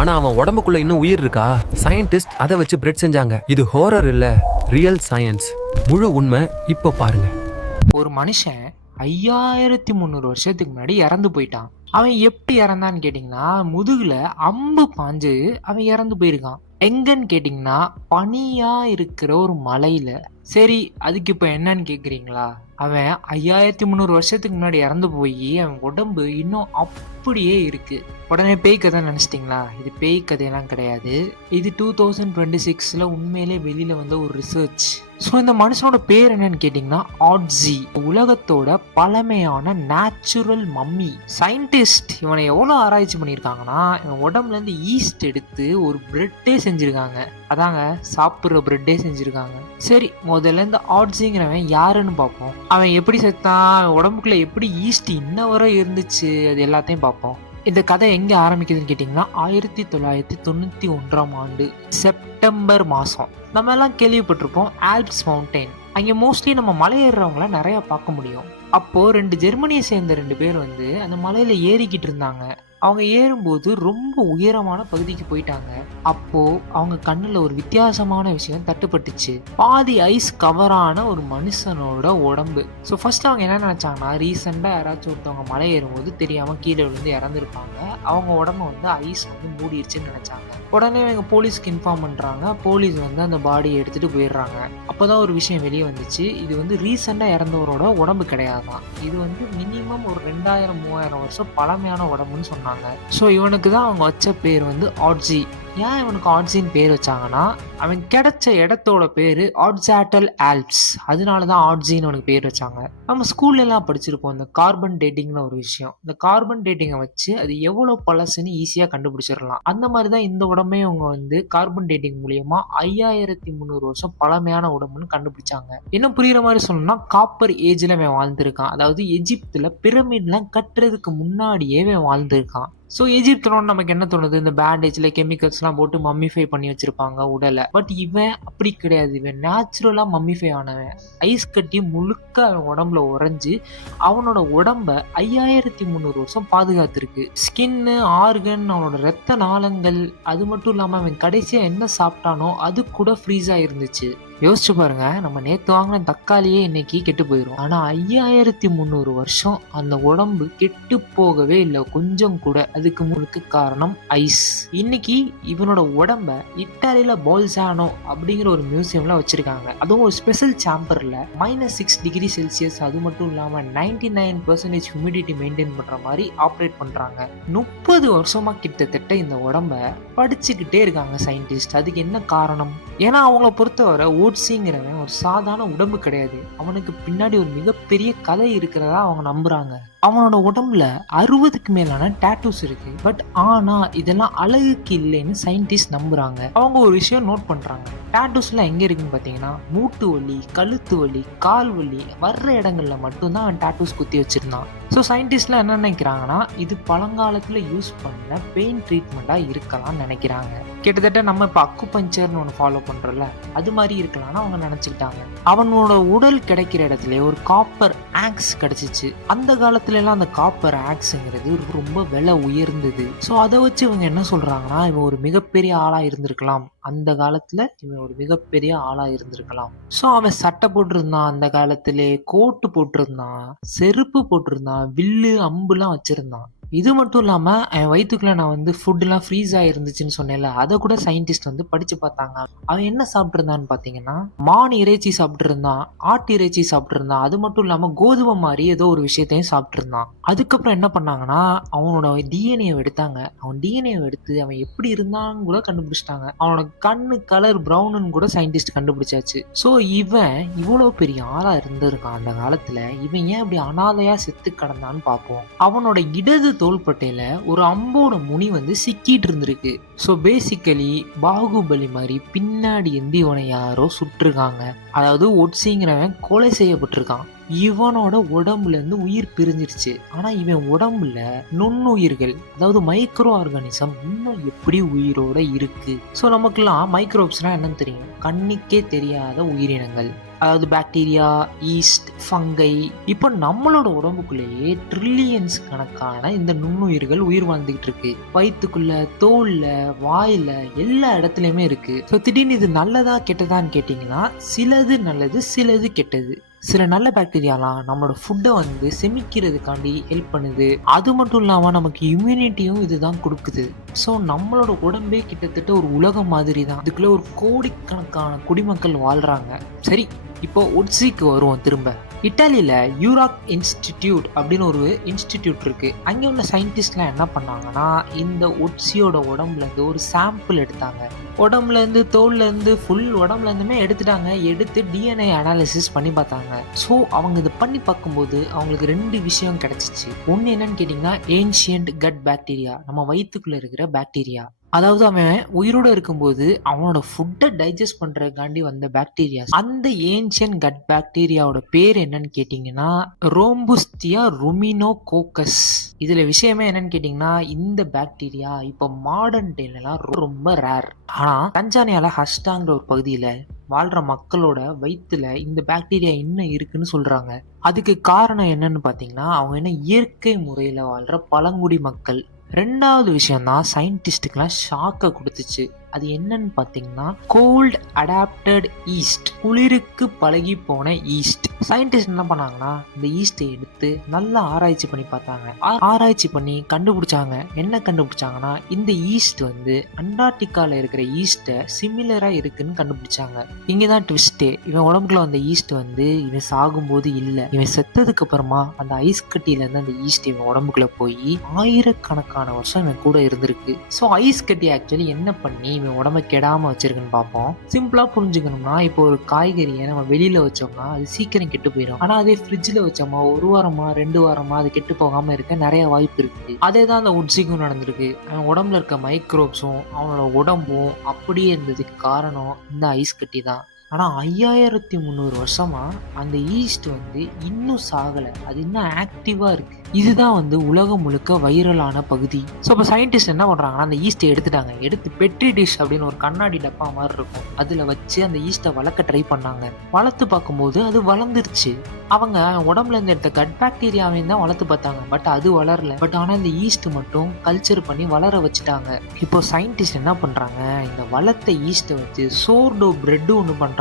ஆனா அவன் உடம்புக்குள்ள இன்னும் உயிர் இருக்கா? சயின்டிஸ்ட் அதை வச்சு பிரெட் செஞ்சாங்க. இது ஹாரர் இல்ல, ரியல் சயின்ஸ். முழு உண்மை இப்ப பாருங்க. ஒரு மனுஷன் 5300 வருஷத்துக்கு முன்னாடி இறந்து போயிட்டான். அவன் எப்படி இறந்தான்னு கேட்டிங்கன்னா, முதுகுல அம்பு பாஞ்சு அவன் இறந்து போயிருக்கான். எங்கன்னு கேட்டிங்கன்னா, பனியா இருக்கிற ஒரு மலையில. சரி, அதுக்கு இப்போ என்னன்னு கேட்குறீங்களா? அவன் 5300 வருஷத்துக்கு முன்னாடி இறந்து போய் அவன் உடம்பு இன்னும் அப்படியே இருக்கு. உடனே பேய் கதை நினச்சிட்டிங்களா? இது பேய் கதையெல்லாம் கிடையாது. இது 2026ல் உண்மையிலே வெளியில் வந்த ஒரு ரிசர்ச். ஸோ இந்த மனுஷனோட பேர் என்னன்னு கேட்டிங்கன்னா ஆட்ஸி. உலகத்தோட பழமையான நேச்சுரல் மம்மி. சயின்டிஸ்ட் இவனை எவ்வளோ ஆராய்ச்சி பண்ணியிருக்காங்கன்னா, இவன் உடம்புலேருந்து ஈஸ்ட் எடுத்து ஒரு பிரெட்டே செஞ்சுருக்காங்க. அதாங்க, சாப்பிட்ற பிரெட்டே செஞ்சுருக்காங்க. சரி, முதல்ல இந்த ஆட்ஸிங்கிறவன் யாருன்னு பார்ப்போம். அவன் எப்படி செத்தான், அவன் உடம்புக்குள்ளே எப்படி ஈஸ்ட் இன்ன வரை இருந்துச்சு, அது எல்லாத்தையும் பார்ப்போம். இந்த கதை எங்கே ஆரம்பிக்குதுன்னு கேட்டிங்கன்னா 1991ஆம் ஆண்டு செப்டம்பர் மாதம். நம்ம எல்லாம் கேள்விப்பட்டிருப்போம் ஆல்ப்ஸ் மவுண்டைன். அங்கே மோஸ்ட்லி நம்ம மலை ஏறுறவங்கள நிறையா பார்க்க முடியும். அப்போது 2 ஜெர்மனியை சேர்ந்த 2 பேர் வந்து அந்த மலையில் ஏறிக்கிட்டு இருந்தாங்க. அவங்க ஏறும்போது ரொம்ப உயரமான பகுதிக்கு போயிட்டாங்க. அப்போ அவங்க கண்ணுல ஒரு வித்தியாசமான விஷயம் தட்டுப்பட்டுச்சு. பாதி ஐஸ் கவரான ஒரு மனுஷனோட உடம்பு. ஸோ ஃபர்ஸ்ட் அவங்க என்ன நினைச்சாங்கன்னா, ரீசெண்டாக யாராச்சும் ஒருத்தவங்க மலை ஏறும்போது தெரியாம கீழே விழுந்து இறந்துருப்பாங்க, அவங்க உடம்ப வந்து ஐஸ் வந்து மூடிடுச்சுன்னு நினைச்சாங்க. உடனே அவங்க போலீஸ்க்கு இன்ஃபார்ம் பண்றாங்க. போலீஸ் வந்து அந்த பாடியை எடுத்துட்டு போயிடுறாங்க. அப்போதான் ஒரு விஷயம் வெளியே வந்துச்சு. இது வந்து ரீசெண்டாக இறந்தவரோட உடம்பு கிடையாதான். இது வந்து மினிமம் ஒரு 2000-3000 வருஷம் பழமையான உடம்புன்னு சொன்னாங்க. ஸோ இவனுக்கு தான் அவங்க வச்ச பேர் வந்து ஆட்ஸி. ஏன் இவனுக்கு ஆட்ஸின்னு பேர் வச்சாங்கன்னா, அவன் கிடைச்ச இடத்தோட பேர் ஆட்ஸாட்டல் ஆல்ப்ஸ். அதனால தான் ஆட்ஸின்னு அவனுக்கு பேர் வச்சாங்க. நம்ம ஸ்கூல்லலாம் படிச்சிருப்போம் இந்த கார்பன் டேட்டிங்னு ஒரு விஷயம். இந்த கார்பன் டேட்டிங்கை வச்சு அது எவ்வளோ பழசுன்னு ஈஸியாக கண்டுபிடிச்சிடலாம். அந்த மாதிரி தான் இந்த உடம்பே அவங்க வந்து கார்பன் டேட்டிங் மூலியமா 5300 வருஷம் பழமையான உடம்புன்னு கண்டுபிடிச்சாங்க. என்ன புரியுற மாதிரி சொல்லணும்னா, காப்பர் ஏஜ்ல அவன் வாழ்ந்திருக்கான். அதாவது எஜிப்துல பிரமிட்லாம் கட்டுறதுக்கு முன்னாடியே அவன் வாழ்ந்திருக்கான். ஸோ எஜிப்தில் நமக்கு என்ன தோணுது, இந்த பேண்டேஜில் கெமிக்கல்ஸ்லாம் போட்டு மம்மிஃபை பண்ணி வச்சுருப்பாங்க உடலை. பட் இவன் அப்படி கிடையாது. இவன் நேச்சுரலாக மம்மிஃபை ஆனவன். ஐஸ் கட்டி முழுக்க அவன் உடம்புல உறைஞ்சி அவனோட உடம்ப 5300 வருஷம் பாதுகாத்துருக்கு. ஸ்கின்னு, ஆர்கன், அவனோட இரத்த நாளங்கள், அது மட்டும் இல்லாமல் அவன் கடைசியாக என்ன சாப்பிட்டானோ அது கூட ஃப்ரீஸாக இருந்துச்சு. யோசிச்சு பாருங்க, நம்ம நேற்று வாங்கின தக்காளியே இன்னைக்கு கெட்டு போயிடும். ஆனால் 5300 வருஷம் அந்த உடம்பு கெட்டு போகவே இல்லை கொஞ்சம் கூட. அதுக்கு முழுக்க காரணம் ஐஸ். இன்னைக்கு இவனோட உடம்ப இத்தாலியில போல்சானோ அப்படிங்கிற ஒரு மியூசியம்ல வச்சிருக்காங்க. அதுவும் ஒரு ஸ்பெஷல் சாம்பர்ல -6 டிகிரி செல்சியஸ், அது மட்டும் இல்லாம 99% ஹியூமிடிட்டி மெயின்டைன் பண்ற மாதிரி ஆப்ரேட் பண்றாங்க. 30 வருஷமா கிட்டத்தட்ட இந்த உடம்ப படிச்சுக்கிட்டே இருக்காங்க சயின்டிஸ்ட். அதுக்கு என்ன காரணம்? ஏன்னா அவங்கள பொறுத்தவரை ஓட்ஸிங்கிறவன் ஒரு சாதாரண உடம்பு கிடையாது. அவனுக்கு பின்னாடி ஒரு மிகப்பெரிய கதை இருக்கிறதா அவங்க நம்புறாங்க. அவனோட உடம்புல 60க்கு மேலான டேட்டூஸ் இருக்கு. பட் ஆனா இதெல்லாம் அழகுக்கு இல்லைன்னு சயின்டிஸ்ட் நம்புறாங்க. அவங்க ஒரு விஷயம் நோட் பண்றாங்க. டேட்டூஸ்லாம் எங்க இருக்குன்னு பாத்தீங்கன்னா, மூட்டு வலி, கழுத்து வலி, கால் வலி வர்ற இடங்கள்ல மட்டும்தான் அவன் டேட்டூஸ் குத்தி வச்சிருந்தான். ஸோ சயின்டிஸ்ட்லாம் என்ன நினைக்கிறாங்கன்னா, இது பழங்காலத்துல யூஸ் பண்ண பெயின் ட்ரீட்மெண்டா இருக்கலாம்னு நினைக்கிறாங்க. கிட்டத்தட்ட நம்ம இப்போ அக்குபஞ்சர்னு ஒன்று ஃபாலோ பண்றோம்ல, அது மாதிரி இருக்கலாம்னு அவங்க நினைச்சுக்கிட்டாங்க. அவனோட உடல் கிடைக்கிற இடத்துல ஒரு காப்பர் ஆக்ஸ் கிடைச்சிச்சு. அந்த காலத்துல எல்லாம் அந்த காப்பர் ஆக்ஸ்ங்கிறது ரொம்ப விலை உயர்ந்தது. ஸோ அதை வச்சு இவங்க என்ன சொல்றாங்கன்னா, இவன் ஒரு மிகப்பெரிய ஆளா இருந்திருக்கலாம். அந்த காலத்துல இவன் ஒரு மிகப்பெரிய ஆளா இருந்திருக்கலாம். ஸோ அவன் சட்டை போட்டிருந்தான், அந்த காலத்திலே கோட்டு போட்டிருந்தான், செருப்பு போட்டிருந்தான், வில்லு அம்புலாம் வச்சிருந்தான். இது மட்டும் இல்லாமல் என் வயிற்றுக்குள்ள நான் வந்து ஃபுட்டுலாம் ஃப்ரீஸ் ஆகிருந்துச்சுன்னு சொன்னேன்ல, அதை கூட சயின்டிஸ்ட் வந்து படித்து பார்த்தாங்க. அவன் என்ன சாப்பிட்ருந்தான்னு பார்த்தீங்கன்னா, மான் இறைச்சி சாப்பிட்ருந்தான், ஆட்டு இறைச்சி சாப்பிட்ருந்தான், அது மட்டும் இல்லாமல் கோதுமை மாதிரி ஏதோ ஒரு விஷயத்தையும் சாப்பிட்ருந்தான். அதுக்கப்புறம் என்ன பண்ணாங்கன்னா, அவனோட டிஎன்ஏவை எடுத்தாங்க. அவன் டிஎன்ஏவை எடுத்து அவன் எப்படி இருந்தான்னு கூட கண்டுபிடிச்சிட்டாங்க. அவனோட கண்ணு கலர் ப்ரௌனுன்னு கூட சயின்டிஸ்ட் கண்டுபிடிச்சாச்சு. ஸோ இவன் இவ்வளோ பெரிய ஆளாக இருந்திருக்கான் அந்த காலத்தில். இவன் ஏன் இப்படி அனாதையாக செத்து கிடந்தான்னு பார்ப்போம். அவனோட இடது தோள்பட்டையில ஒரு அம்போட முனி வந்து சிக்கிட்டு இருந்திருக்கு. ஸோ பேசிக்கலி பாகுபலி மாதிரி பின்னாடி இவனை யாரோ சுட்டிருக்காங்க. அதாவது ஒட்ஸிங்கிறவன் கொலை செய்யப்பட்டிருக்கான். இவனோட உடம்புல இருந்து உயிர் பிரிஞ்சிருச்சு. ஆனா இவன் உடம்புல நுண்ணுயிர்கள், அதாவது மைக்ரோ ஆர்கானிசம் இன்னும் எப்படி உயிரோட இருக்கு. ஸோ நமக்குலாம் மைக்ரோப்ஸ்னா என்னன்னு தெரியும், கண்ணுக்கே தெரியாத உயிரினங்கள், அதாவது பாக்டீரியா, ஈஸ்ட், ஃபங்கை. இப்போ நம்மளோட உடம்புக்குள்ளேயே ட்ரில்லியன்ஸ் கணக்கான இந்த நுண்ணுயிர்கள் உயிர் வாழ்ந்துகிட்டு இருக்கு. வயிற்றுக்குள்ள, தோல்ல, வாயில, எல்லா இடத்துலயுமே இருக்கு. ஸோ திடீர்னு இது நல்லதா கெட்டதான்னு கேட்டிங்கன்னா சிலது நல்லது, சிலது கெட்டது. சில நல்ல பாக்டீரியாலாம் நம்மளோட ஃபுட்டை வந்து செமிக்கிறதுக்காண்டி ஹெல்ப் பண்ணுது. அது மட்டும் இல்லாமல் நமக்கு இம்யூனிட்டியும் இதுதான் கொடுக்குது. ஸோ நம்மளோட உடம்பே கிட்டத்தட்ட ஒரு உலகம் மாதிரி தான். இதுக்குள்ள ஒரு கோடிக்கணக்கான குடிமக்கள் வாழ்றாங்க. சரி, இப்போ ஒட்சிக்கு வருவோம் திரும்ப. இட்டாலியில யூராக் இன்ஸ்டிடியூட் அப்படின்னு ஒரு இன்ஸ்டிடியூட் இருக்கு. அங்கே உள்ள சயின்டிஸ்ட்லாம் என்ன பண்ணாங்கன்னா இந்த ஒட்சியோட உடம்புல இருந்து ஒரு சாம்பிள் எடுத்தாங்க. உடம்புல இருந்து, தோல்ல இருந்து, ஃபுல் உடம்புல இருந்துமே எடுத்துட்டாங்க. எடுத்து டிஎன்ஏ அனாலிசிஸ் பண்ணி பார்த்தாங்க. ஸோ அவங்க இதை பண்ணி பார்க்கும்போது அவங்களுக்கு 2 விஷயம் கிடைச்சிச்சு. ஒன்று என்னன்னு கேட்டிங்கன்னா ஏன்ஷியன்ட் கட் பாக்டீரியா, நம்ம வயிற்றுக்குள்ள இருக்கிற பாக்டீரியா. அதாவது அவன் உயிரோட இருக்கும்போது அவனோட ஃபுட்டை டைஜஸ்ட் பண்றதுக்காண்டி வந்த பாக்டீரியா. அந்த ஏன்ஷியன் கட் பாக்டீரியாவோட பேர் என்னன்னு கேட்டிங்கன்னா ரோம்புஸ்தியா ருமினோகோக்கஸ். இதுல விஷயமே என்னன்னு கேட்டிங்கன்னா இந்த பாக்டீரியா இப்போ மாடர்ன் டேலாம் ரொம்ப ரேர். ஆனா தஞ்சானியால ஹஸ்டாங்கிற ஒரு பகுதியில வாழ்ற மக்களோட வயிற்றுல இந்த பாக்டீரியா இன்னும் இருக்குன்னு சொல்றாங்க. அதுக்கு காரணம் என்னன்னு பாத்தீங்கன்னா அவங்க என்ன இயற்கை முறையில வாழ்ற பழங்குடி மக்கள். 2வது விஷயம் தான் சயின்டிஸ்டுக்கெல்லாம் ஷாக்கை கொடுத்துச்சு. அது என்னன்னு பார்த்தீங்கன்னா கோல்ட் அடாப்டட் ஈஸ்ட், குளிருக்கு பழகி போன ஈஸ்ட். சயின்டிஸ்ட் என்ன பண்ணாங்கன்னா இந்த ஈஸ்ட்டை எடுத்து நல்லா ஆராய்ச்சி பண்ணி பார்த்தாங்க. ஆராய்ச்சி பண்ணி கண்டுபிடிச்சாங்க. என்ன கண்டுபிடிச்சாங்கன்னா இந்த ஈஸ்ட் வந்து அண்டார்டிகால இருக்கிற ஈஸ்ட்டை சிமிலரா இருக்குன்னு கண்டுபிடிச்சாங்க. இங்கதான் ட்விஸ்டே. இவன் உடம்புக்குள்ள வந்த ஈஸ்ட் வந்து இவன் சாகும்போது இல்லை, இவன் செத்ததுக்கு அப்புறமா அந்த ஐஸ் கட்டியில இருந்து அந்த ஈஸ்ட் இவன் உடம்புக்குள்ள போய் ஆயிரக்கணக்கான வருஷம் இவன் கூட இருந்திருக்கு. ஸோ ஐஸ் கட்டி ஆக்சுவலி என்ன பண்ணி இவன் உடம்ப கெடாம வச்சிருக்குன்னு பார்ப்போம். சிம்பிளா புரிஞ்சுக்கணும்னா இப்போ ஒரு காய்கறியை நம்ம வெளியில வச்சோம்னா அது சீக்கிரம் கெட்டு போயிடும். ஆனா அதே ஃப்ரிட்ஜில் வச்சோமா 1 வாரமா 2 வாரமா அது கெட்டு போகாம இருக்க நிறைய வாய்ப்பு இருக்கு. அதே தான் அந்த உட்சிக்கும் நடந்திருக்கு. அவன் உடம்புல இருக்க மைக்ரோப்ஸும் அவனோட உடம்பும் அப்படியே இருந்ததுக்கு காரணம் இந்த ஐஸ் கட்டி தான். ஆனா 5300 வருஷமா அந்த ஈஸ்ட் வந்து இன்னும் சாகல, அது இன்னும் ஆக்டிவா இருக்கு. இதுதான் வந்து உலகம் முழுக்க வைரலான பகுதி. ஸோ இப்போ சயின்டிஸ்ட் என்ன பண்றாங்கன்னா அந்த ஈஸ்ட்டை எடுத்துட்டாங்க. எடுத்து பெட்ரி டிஷ் அப்படின்னு ஒரு கண்ணாடி டப்பா மாதிரி இருக்கும், அதுல வச்சு அந்த ஈஸ்ட்டை வளர்க்க ட்ரை பண்ணாங்க. வளர்த்து பார்க்கும்போது அது வளர்ந்துருச்சு. அவங்க உடம்புல இருந்து எடுத்த கட் பாக்டீரியாவையும் தான் வளர்த்து பார்த்தாங்க, பட் அது வளரல. பட் ஆனா இந்த ஈஸ்ட் மட்டும் கல்ச்சர் பண்ணி வளர வச்சுட்டாங்க. இப்போ சயின்டிஸ்ட் என்ன பண்றாங்க, இந்த வளர்த்த ஈஸ்ட்டை வச்சு சோர்டோ பிரெட் ஒன்று பண்றாங்க.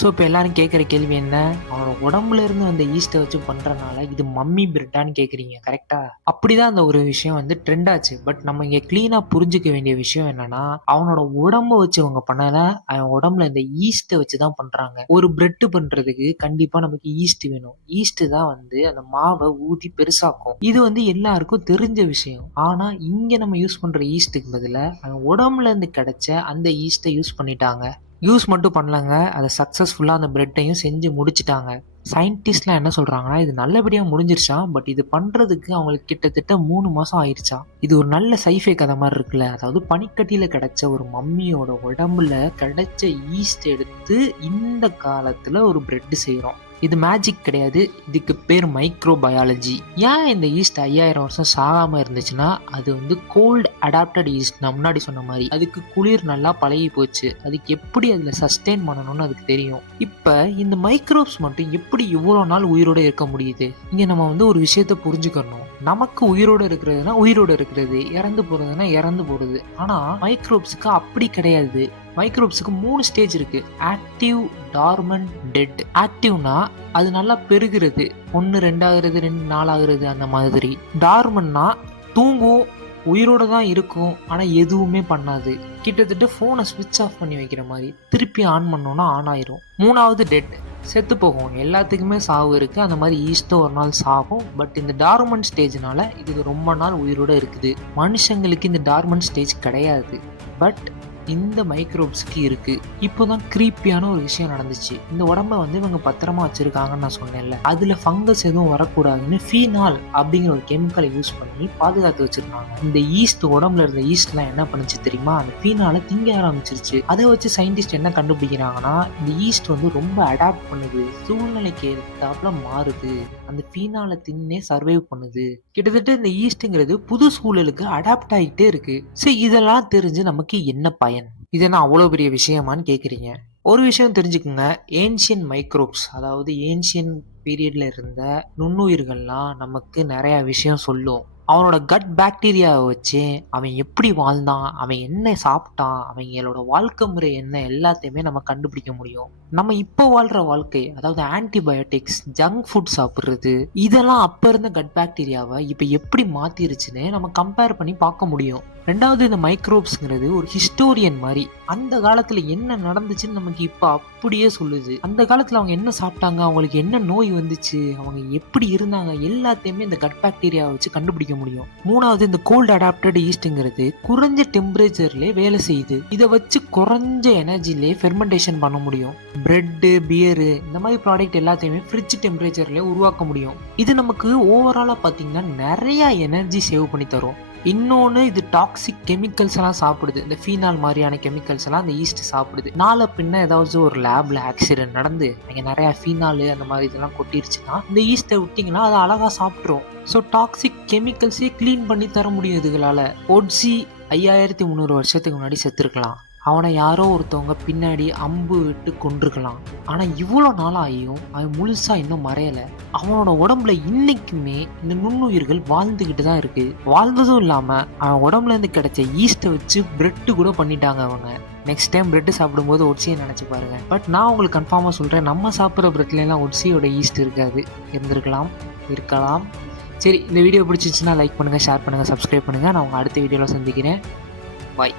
ஸோ இப்போ எல்லாரும் கேட்குற கேள்வி என்ன, அவனோட உடம்புல இருந்து அந்த ஈஸ்ட்டை வச்சு பண்றதுனால இது மம்மி பிரெட்டான்னு கேட்குறீங்க. கரெக்டா? அப்படிதான் அந்த ஒரு விஷயம் வந்து ட்ரெண்ட் ஆச்சு. பட் நம்ம இங்க கிளீனா புரிஞ்சுக்க வேண்டிய விஷயம் என்னன்னா அவனோட உடம்ப வச்சு அவங்க பண்ணல, அவன் உடம்புல இந்த ஈஸ்ட்டை வச்சுதான் பண்றாங்க. ஒரு பிரெட் பண்றதுக்கு கண்டிப்பா நமக்கு ஈஸ்ட் வேணும். ஈஸ்ட் தான் வந்து அந்த மாவை ஊதி பெருசாக்கும். இது வந்து எல்லாருக்கும் தெரிஞ்ச விஷயம். ஆனா இங்க நம்ம யூஸ் பண்ற ஈஸ்ட்டுக்கு பதிலா அவன் உடம்புல இருந்து கிடைச்ச அந்த ஈஸ்ட்டை யூஸ் பண்ணிட்டாங்க. யூஸ் மட்டும் பண்ணலங்க, அதை சக்ஸஸ்ஃபுல்லாக அந்த பிரெட்டையும் செஞ்சு முடிச்சிட்டாங்க. சயின்டிஸ்ட்லாம் என்ன சொல்றாங்கன்னா இது நல்லபடியாக முடிஞ்சிருச்சா, பட் இது பண்றதுக்கு அவங்களுக்கு கிட்டத்தட்ட 3 மாசம் ஆயிடுச்சா. இது ஒரு நல்ல சைஃபை கதை மாதிரி இருக்குல்ல. அதாவது பனிக்கட்டியில கிடைச்ச ஒரு மம்மியோட உடம்புல கிடைச்ச ஈஸ்ட் எடுத்து இந்த காலத்துல ஒரு பிரெட் செய்யறோம். இது மேஜிக் கிடையாது, இதுக்கு பேர் மைக்ரோ பயாலஜி. ஏன் இந்த ஈஸ்ட் 5000 வருஷம் சாகாம இருந்துச்சுன்னா அது வந்து கோல்ட் அடாப்டட் ஈஸ்ட். நான் முன்னாடி சொன்ன மாதிரி அதுக்கு குளிர் நல்லா பழகி போச்சு, அதுக்கு எப்படி அதுல சஸ்டெயின் பண்ணணும்னு அதுக்கு தெரியும். இப்ப இந்த மைக்ரோப்ஸ் மட்டும் எப்படி இவ்வளவு நாள் உயிரோட இருக்க முடியுது? இங்க நம்ம வந்து ஒரு விஷயத்த புரிஞ்சுக்கணும். நமக்கு உயிரோட இருக்கிறதுனா உயிரோட இருக்கிறது, இறந்து போறதுன்னா இறந்து போறது. ஆனா மைக்ரோப்ஸுக்கு அப்படி கிடையாது. மைக்ரோப்ஸுக்கு 3 ஸ்டேஜ் இருக்கு. Active, dormant, dead. ஆக்டிவ்னா அது நல்லா பெருகிறது, 1 2 ஆகுறது, 2 4 ஆகுறது, அந்த மாதிரி. டார்மன்னா தூங்கும், உயிரோட தான் இருக்கும், ஆனா எதுவுமே பண்ணாது. கிட்டத்தட்ட போனை ஸ்விட்ச் ஆஃப் பண்ணி வைக்கிற மாதிரி. திருப்பி ஆன் பண்ணோம்னா ஆன் ஆயிரும். 3வது டெட், செத்து போகும். எல்லாத்துக்குமே சாவு இருக்கு, அந்த மாதிரி ஈஸ்டோ ஒரு நாள் சாகும். பட் இந்த டார்மன்ட் ஸ்டேஜ்னால இதுக்கு ரொம்ப நாள் உயிரோட இருக்குது. மனுஷங்களுக்கு இந்த டார்மன்ட் ஸ்டேஜ் கிடையாது. பட் இந்த மைக்ரோப்ஸ்க்கு இருக்கு. இப்போதான் கிரீப்பியான ஒரு விஷயம் நடந்துச்சு. இந்த உடம்ப வந்து இவங்க பத்திரமா வச்சிருக்காங்கன்னு நான் சொன்னேன்ல, அதுல ஃபங்கஸ் எதுவும் வரக்கூடாதுன்னு ஃபீனால் அப்படிங்கிற ஒரு கெமிக்கலை யூஸ் பண்ணி பாதுகாத்து வச்சிருக்காங்க. இந்த ஈஸ்ட் உடம்புல இருந்த ஈஸ்ட்லாம் என்ன பண்ணுச்சு தெரியுமா? அந்த ஃபீனால திங்க ஆரம்பிச்சிருச்சு. அதை வச்சு சயின்டிஸ்ட் என்ன கண்டுபிடிக்கிறாங்கன்னா, இந்த ஈஸ்ட் வந்து ரொம்ப அடாப்ட் பண்ணுது, சூழ்நிலைக்கு ஏற்றாப்புல மாறுது, அந்த ஃபீனால தின்னே சர்வைவ் பண்ணுது. கிட்டத்தட்ட இந்த ஈஸ்ட்ங்கிறது புது சூழலுக்கு அடாப்ட் ஆகிட்டே இருக்கு. சரி, இதெல்லாம் தெரிஞ்சு நமக்கு என்ன பயன்? இது என்ன அவ்வளோ பெரிய விஷயமான்னு கேட்குறீங்க. ஒரு விஷயம் தெரிஞ்சுக்குங்க, ஏன்ஷியன் மைக்ரோப்ஸ், அதாவது ஏன்ஷியன் பீரியட்ல இருந்த நுண்ணுயிர்கள்லாம் நமக்கு நிறைய விஷயம் சொல்லும். அவனோட கட் பாக்டீரியாவை வச்சு அவன் எப்படி வாழ்ந்தான், அவன் என்ன சாப்பிட்டான், அவங்களோட வாழ்க்கை முறை என்ன, எல்லாத்தையுமே நம்ம கண்டுபிடிக்க முடியும். நம்ம இப்போ வாழ்ற வாழ்க்கை, அதாவது ஆன்டிபயோட்டிக்ஸ், ஜங்க் ஃபுட் சாப்பிட்றது, இதெல்லாம் அப்போ இருந்த கட் பாக்டீரியாவை இப்போ எப்படி மாத்திருச்சுன்னு நம்ம கம்பேர் பண்ணி பார்க்க முடியும். ரெண்டாவது, இந்த மைக்ரோப்ஸ்ங்கிறது ஒரு ஹிஸ்டோரியன் மாதிரி. அந்த காலத்துல என்ன நடந்துச்சுன்னு நமக்கு இப்ப அப்படியே சொல்லுது. அந்த காலத்துல அவங்க என்ன சாப்பிட்டாங்க, அவங்களுக்கு என்ன நோய் வந்துச்சு, அவங்க எப்படி இருந்தாங்க, எல்லாத்தையுமே இந்த கட் பாக்டீரியா வச்சு கண்டுபிடிக்க முடியும். மூணாவது, இந்த கோல்ட் அடாப்டட் ஈஸ்ட்ங்கிறது குறைஞ்ச டெம்பரேச்சர்லயே வேலை செய்யுது. இதை வச்சு குறைஞ்ச எனர்ஜிலே ஃபெர்மெண்டேஷன் பண்ண முடியும். பிரெட்டு, பியரு, இந்த மாதிரி ப்ராடக்ட் எல்லாத்தையுமே ஃப்ரிட்ஜ் டெம்பரேச்சர்லயே உருவாக்க முடியும். இது நமக்கு ஓவராலா பாத்தீங்கன்னா நிறைய எனர்ஜி சேவ் பண்ணி தரும். இன்னொன்று, இது டாக்ஸிக் கெமிக்கல்ஸ் எல்லாம் சாப்பிடுது. இந்த ஃபீனால் மாதிரியான கெமிக்கல்ஸ் எல்லாம் அந்த ஈஸ்ட் சாப்பிடுது. நாளை பின்ன ஏதாவது ஒரு லேப்ல ஆக்சிடென்ட் நடந்து அங்கே நிறைய ஃபீனால் அந்த மாதிரி இதெல்லாம் கொட்டிருச்சுன்னா இந்த ஈஸ்ட்டை விட்டிங்கன்னா அதை அழகாக சாப்பிட்ரும். ஸோ டாக்ஸிக் கெமிக்கல்ஸே க்ளீன் பண்ணி தர முடியும் இதுகளால். ஒட்ஸி 5300 வருஷத்துக்கு முன்னாடி செத்துருக்கலாம். அவனை யாரோ ஒருத்தவங்க பின்னாடி அம்பு விட்டு கொண்டிருக்கலாம். ஆனால் இவ்வளோ நாளாகியும் அவன் முழுசாக இன்னும் மறையலை. அவனோட உடம்புல இன்னைக்குமே இந்த நுண்ணுயிர்கள் வாழ்ந்துக்கிட்டு தான் இருக்கு. வாழ்ந்ததும் இல்லாமல் அவன் உடம்புல இருந்து கிடைச்ச ஈஸ்ட்டை வச்சு பிரெட்டு கூட பண்ணிட்டாங்க அவங்க. நெக்ஸ்ட் டைம் பிரெட்டு சாப்பிடும்போது ஒட்ஸியை நினச்சி பாருங்க. பட் நான் உங்களுக்கு கன்ஃபார்மாக சொல்கிறேன், நம்ம சாப்பிட்ற பிரெட்லாம் ஒட்ஸியோட ஈஸ்ட் இருக்காது. இருக்கலாம். சரி, இந்த வீடியோ பிடிச்சிச்சுன்னா லைக் பண்ணுங்கள், ஷேர் பண்ணுங்கள், சப்ஸ்கிரைப் பண்ணுங்கள். நான் உங்கள் அடுத்த வீடியோவில் சந்திக்கிறேன். பாய்.